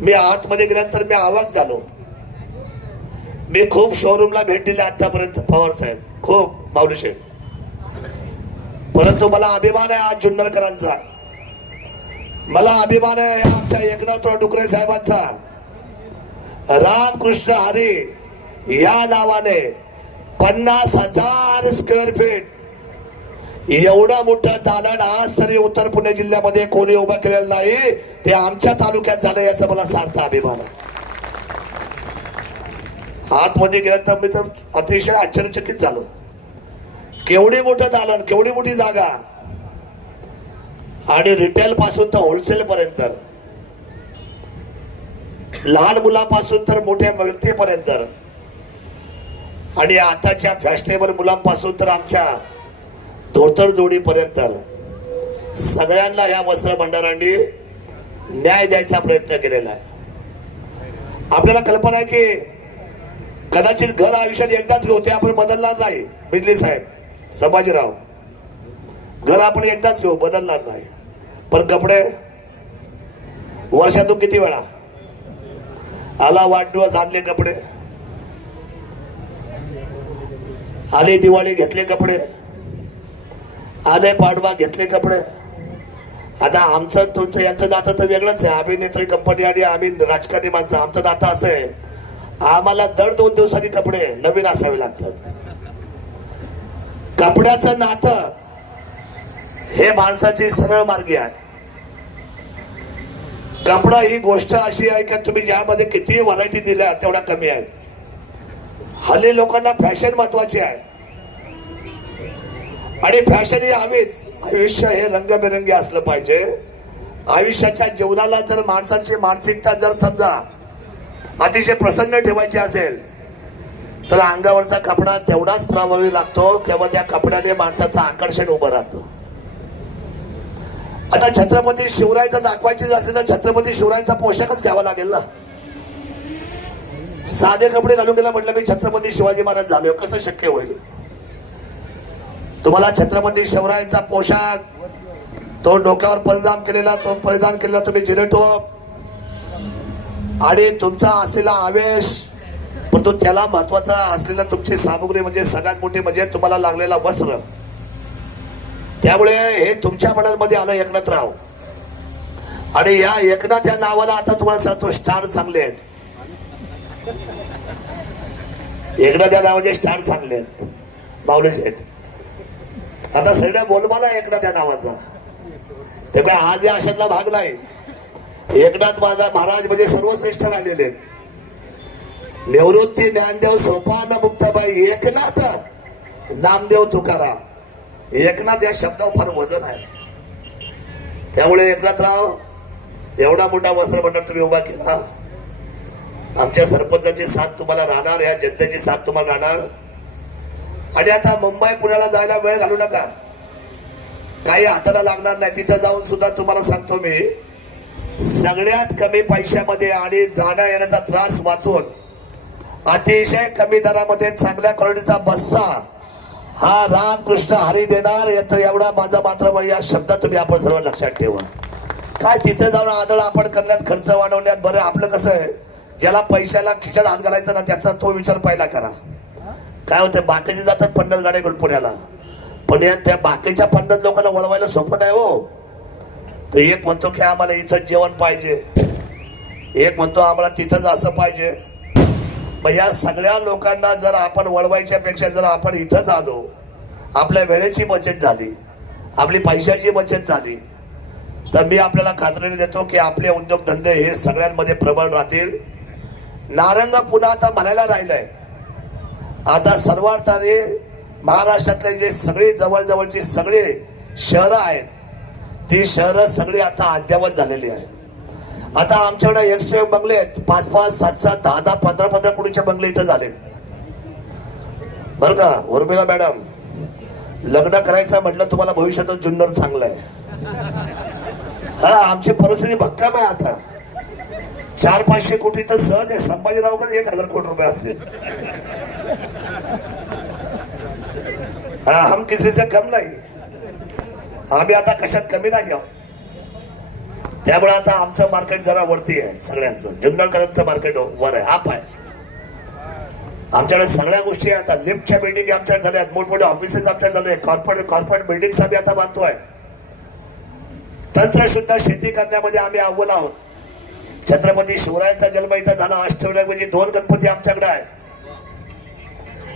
मी आतमध्ये गेल्यानंतर मी आवाज झालो. मी खूप शोरूमला भेट दिली आतापर्यंत पवार साहेब. खूप माऊली साहेब परंतु मला अभिमान आहे आज जुन्नरकरांचा. मला अभिमान आहे आमच्या एकनाथराव डुकरे साहेबांचा. रामकृष्ण हरी या नावाने पन्नास हजार स्क्वेअर फीट एवढं मोठं दालन आज तरी उत्तर पुणे जिल्ह्यामध्ये कोणी उभं केलेलं नाही ते आमच्या तालुक्यात झालं याचा मला सार्थ अभिमान आहे. आतमध्ये तर मी तर अतिशय आश्चर्यचकित झालो. केवढी मोठं दालन केवढी मोठी जागा. आणि रिटेल पासून तर होलसेल पर्यंत. लहान मुलापासून तर मोठ्या व्यक्तीपर्यंत. आणि आताच्या फॅशनेबल मुलांपासून तर आमच्या धोतर जोडीपर्यंत सगळ्यांना या वस्त्र भंडारांनी न्याय द्यायचा प्रयत्न केलेला आहे. आपल्याला कल्पना आहे की कदाचित घर आयुष्यात एकदाच घेऊ ते आपण बदलणार नाही. बिजली साहेब संभाजीराव घर आपण एकदाच घेऊ बदलणार नाही. पण कपडे वर्षातून किती वेळा? आला वाढदिवस आणले कपडे. आले दिवाळी घेतले कपडे. आले पाडवा घेतले कपडे. आता आमचं तुमचं यांचं नातं तर वेगळंच आहे. अभिनेत्री कंपनी आणि आम्ही राजकारणी माणसं. आमचं नातं असं आहे. आम्हाला दर दोन दिवसांनी कपडे नवीन असावे लागतात. कपड्याचं नातं हे माणसाची सरळ मार्गी आहे. कपडा ही गोष्ट अशी आहे की तुम्ही यामध्ये किती व्हरायटी दिल्या तेवढ्या कमी आहेत. हल्ली लोकांना फॅशन महत्वाची आहे. आणि फॅशन ही हवीच. आयुष्य हे रंगबिरंगी असलं पाहिजे. आयुष्याच्या जीवनाला जर माणसाची मानसिकता जर समजा अतिशय प्रसन्न ठेवायची असेल तर अंगावरचा कपडा तेवढाच प्रभावी लागतो किंवा त्या कपड्याने माणसाचं आकर्षण उभं राहतं. आता छत्रपती शिवरायचं दाखवायची असेल तर छत्रपती शिवरायांचा पोशाखच घ्यावा लागेल ना. साधे कपडे घालून गेला म्हटलं मी छत्रपती शिवाजी महाराज झालो हो, कसं शक्य होईल? तुम्हाला छत्रपती शिवरायांचा पोशाख तो डोक्यावर परिधान केलेला तो परिधान केलेला तुम्ही जिरेटो आणि तुमचा असलेला आवेश परंतु त्याला महत्त्वाचा असलेला तुमची सामुग्री म्हणजे सगळ्यात मोठी म्हणजे तुम्हाला लागलेला वस्त्र. त्यामुळे हे तुमच्या मनामध्ये आलं एकनाथराव. आणि या एकनाथ या नावाला आता तुम्हाला सांगतो स्टार चांगले आहेत. एकनाथ या नावाचे स्टार चांगले आहेत. माऊली शेठ आता सगळ्या बोलबाला एकनाथ या नावाचा. ते काय आज या अशातला भाग नाही. एकनाथ माझा महाराज म्हणजे सर्वश्रेष्ठ राहिलेले आहेत. निवृत्ती ज्ञानदेव सोपान मुक्ताबाई एकनाथ नामदेव तुकाराम. एकनाथ या शब्दावर फार वजन आहे. त्यामुळे एकनाथराव एवढा मोठा वस्त्रमंडळ तुम्ही उभा केला. आमच्या सरपंचाची साथ तुम्हाला राहणार या जनतेची साथ तुम्हाला राहणार. आणि आता मुंबई पुण्याला जायला वेळ घालू नका. काही हाताला लागणार नाही. तिथं जाऊन सुद्धा तुम्हाला सांगतो मी. सगळ्यात कमी पैशामध्ये आणि जाण्या येण्याचा त्रास वाचून अतिशय कमी दरामध्ये चांगल्या क्वालिटीचा बस्ता हा रामकृष्ण हरी देणार यंत्र एवढा माझा मात्र या शब्दात तुम्ही आपण सर्व लक्षात ठेवा. काय तिथे जाऊन आदळ आपण करण्यात खर्च वाढवण्यात बरं आपलं कसं आहे? ज्याला पैशाला खिशात हात घालायचा ना त्याचा तो विचार पहिला करा. काय होतं बाकीचे जातात पन्नास गाड्या घेऊन पुण्याला. पण या त्या बाकीच्या पन्नास लोकांना वळवायला सोपं नाही हो. तर एक म्हणतो की आम्हाला इथं जेवण पाहिजे. एक म्हणतो आम्हाला तिथंच असं पाहिजे. मग या सगळ्या लोकांना जर आपण वळवायच्या पेक्षा जर आपण इथंच आलो आपल्या वेळेची बचत झाली आपली पैशाची बचत झाली तर मी आपल्याला खात्रीने देतो की आपले उद्योगधंदे हे सगळ्यांमध्ये प्रबळ राहतील. नारंग पुन्हा आता म्हणायला राहिलंय. आता सर्वार्थाने महाराष्ट्रातले जे सगळे जवळजवळची सगळे शहरं आहेत ती शहरं सगळी आता अद्यावत झालेली आहेत. आता आमच्याकडे एकशे एक बंगले आहेत. पाच पाच सात सात दहा दहा पंधरा पंधरा कोटीचे बंगले इथं झाले बरं का उर्मिला मॅडम लग्न करायचं म्हटलं तुम्हाला भविष्यातच जुन्नर चांगलं आहे. हा आमची परिस्थिती भक्कम आहे आता. चार पाचशे कोटी तर सहज आहे. संभाजीरावकडे एक हजार कोटी रुपये असतील हा हम किसी से कम नाही। आम्ही आता कशात कमी नाही आहोत त्यामुळे आता आमचं मार्केट जरा वरती आहे सगळ्यांचं. जुन्नरकरांचं मार्केट वर आहे. आप आहे आमच्याकडे सगळ्या गोष्टी आहेत. आता लिफ्टच्या बिल्डिंग आमच्याकडे झाल्या आहेत. मोठमोठे ऑफिसेस आमच्याकडे झाले कॉर्पोरेट कॉर्पोरेट बिल्डिंग्स आम्ही आता बांधतोय तंत्रशुद्ध शेती करण्यामध्ये आम्ही अव्वल आहोत. छत्रपती शिवरायांचा जन्म इथं झाला. अष्टविनायक म्हणजे दोन गणपती आमच्याकडे आहे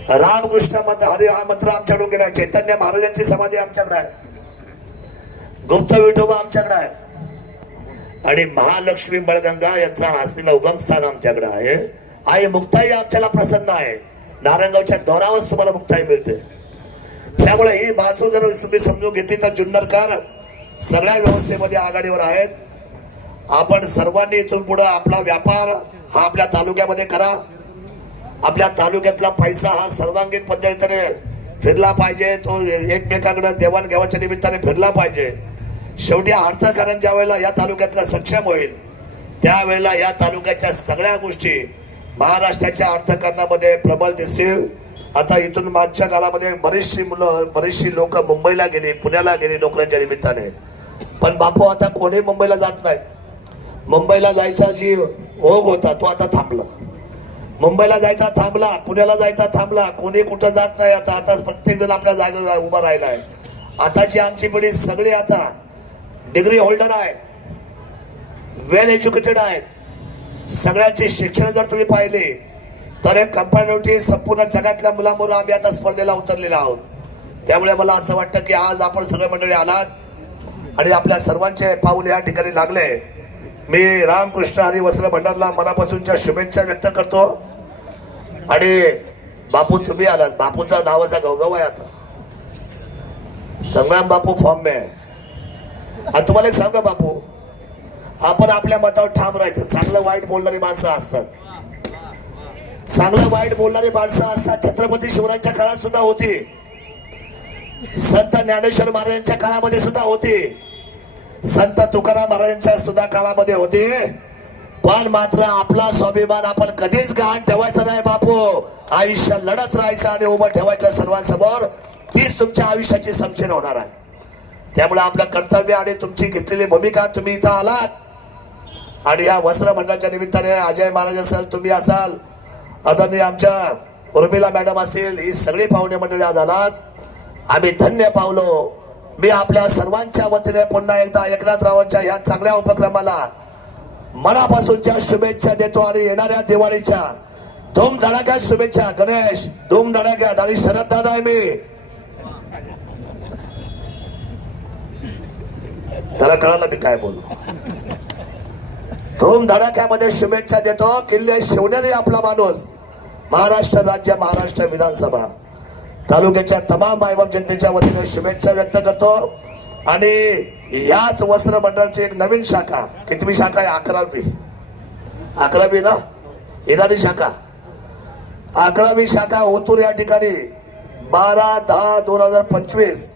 रामकृष्ण मंत्र हरी हा मंत्र आमच्याकडून गेला चैतन्य महाराजांची समाधी आमच्याकडे आहे. गुप्त विठोबा आमच्याकडे आहे. आणि महालक्ष्मी बळगंगा यांचा असलेला उगम स्थान आमच्याकडे आहे. आई मुक्ताई आमच्याला प्रसन्न आहे. नारायणगावच्या दौरावरच तुम्हाला मुक्ताई मिळते. त्यामुळे ही बाजू जर तुम्ही समजून घेतली तर जुन्नरकार सगळ्या व्यवस्थेमध्ये आघाडीवर आहेत. आपण सर्वांनी इथून पुढे आपला व्यापार हा आपल्या तालुक्यामध्ये करा. आपल्या तालुक्यातला पैसा हा सर्वांगीण पद्धतीने फिरला पाहिजे. तो एकमेकाकडे देवाणघेवाणच्या निमित्ताने फिरला पाहिजे. शेवटी अर्थकारण ज्या वेळेला या तालुक्यातला सक्षम होईल त्यावेळेला या तालुक्याच्या सगळ्या गोष्टी महाराष्ट्राच्या अर्थकारणामध्ये प्रबळ दिसतील. आता इथून मागच्या काळामध्ये बरीचशी मुलं बरीचशी लोक मुंबईला गेली पुण्याला गेली नोकऱ्यांच्या निमित्ताने. पण बापू आता कोणी मुंबईला जात नाही? मुंबईला जायचा जी ओघ होता तो आता थांबला. मुंबईला जायचा थांबला पुण्याला जायचा थांबला कोणी कुठं जात नाही आता. आता प्रत्येक जण आपल्या जागेवर उभा राहिला आहे आताची आमची पिढी सगळी आता डिग्री होल्डर आहे. वेल एज्युकेटेड आहेत सगळ्यांचे शिक्षण जर तुम्ही पाहिले तर एक कंपॅरेटिव्ह संपूर्ण जगातल्या मुलामुळे आम्ही आता स्पर्धेला उतरलेलो आहोत. त्यामुळे मला असं वाटतं की आज आपण सगळे मंडळी आलात आणि आपल्या सर्वांचे पाऊल या ठिकाणी लागले. मी रामकृष्ण हरी वस्त्र भंडारला मनापासूनच्या शुभेच्छा व्यक्त करतो. आणि बापू तुम्ही आलात. बापूचा नावाचा गवगव आहे आता. संग्राम बापू फॉर्म मे आहे. आणि तुम्हाला एक सांगा बापू आपण आपल्या मतावर ठाम राहायचं. चांगलं वाईट बोलणारी माणसं असतात. चांगलं वाईट बोलणारी माणसं असतात छत्रपती शिवरायांच्या काळात सुद्धा होती. संत ज्ञानेश्वर महाराजांच्या काळामध्ये सुद्धा होती. संत तुकाराम महाराजांच्या सुद्धा काळामध्ये होते. पण मात्र आपला स्वाभिमान आपण कधीच गहाण ठेवायचं नाही बापू. आयुष्य लढत राहायचं आणि उभं ठेवायचं सर्वांसमोर तीच तुमच्या आयुष्याची समशीर होणार आहे. त्यामुळे आपलं कर्तव्य आणि तुमची घेतलेली भूमिका तुम्ही इथं आलात. आणि या वस्त्र मंडळाच्या निमित्ताने अजय महाराज असाल तुम्ही असाल आदरणीय आमच्या उर्मिला मॅडम असेल ही सगळी पाहुणे मंडळी आज आलात. आम्ही धन्य पावलो. मी आपल्या सर्वांच्या वतीने पुन्हा एकदा एकनाथरावांच्या या चांगल्या उपक्रमाला मनापासूनच्या शुभेच्छा देतो आणि येणाऱ्या दिवाळीच्या धूमधडाक्यात शुभेच्छा. गणेश धूम धडाक्यात आणि शरद दादा आहे मी. त्याला कळालं मी काय बोलू. धूम धडाक्यामध्ये शुभेच्छा देतो. किल्ले शिवनेरी आपला माणूस. महाराष्ट्र राज्य महाराष्ट्र विधानसभा. तालुक्याच्या तमाम मायबाप जनतेच्या वतीने शुभेच्छा व्यक्त करतो. आणि याच वस्त्र मंडळाची एक नवीन शाखा कितवी शाखा आहे? अकरावी. अकरावी ना? येणारी शाखा. अकरावी शाखा ओतूर या ठिकाणी बारा दहा दोन हजार पंचवीस.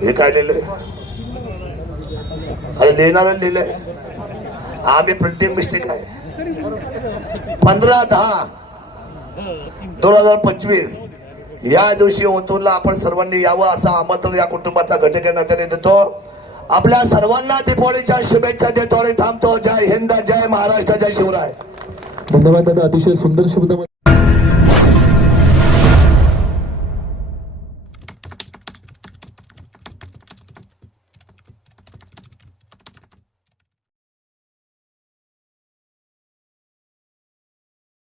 हे काय लिहिलंय? अरे लिहिणार लिहिलंय. आम्ही प्रिंटिंग मिस्टेक आहे. पंधरा दहा. दोन हजार पंचवीस. या दिवशी ओतूरला आपण सर्वांनी यावं असं आमंत्रण या कुटुंबाचा घटक नात्याने देतो. आपल्या सर्वांना दीपावलीच्या शुभेच्छा देतो आणि थांबतो. जय हिंद जय महाराष्ट्र जय शिवराय. धन्यवाद दादा. अतिशय सुंदर शब्द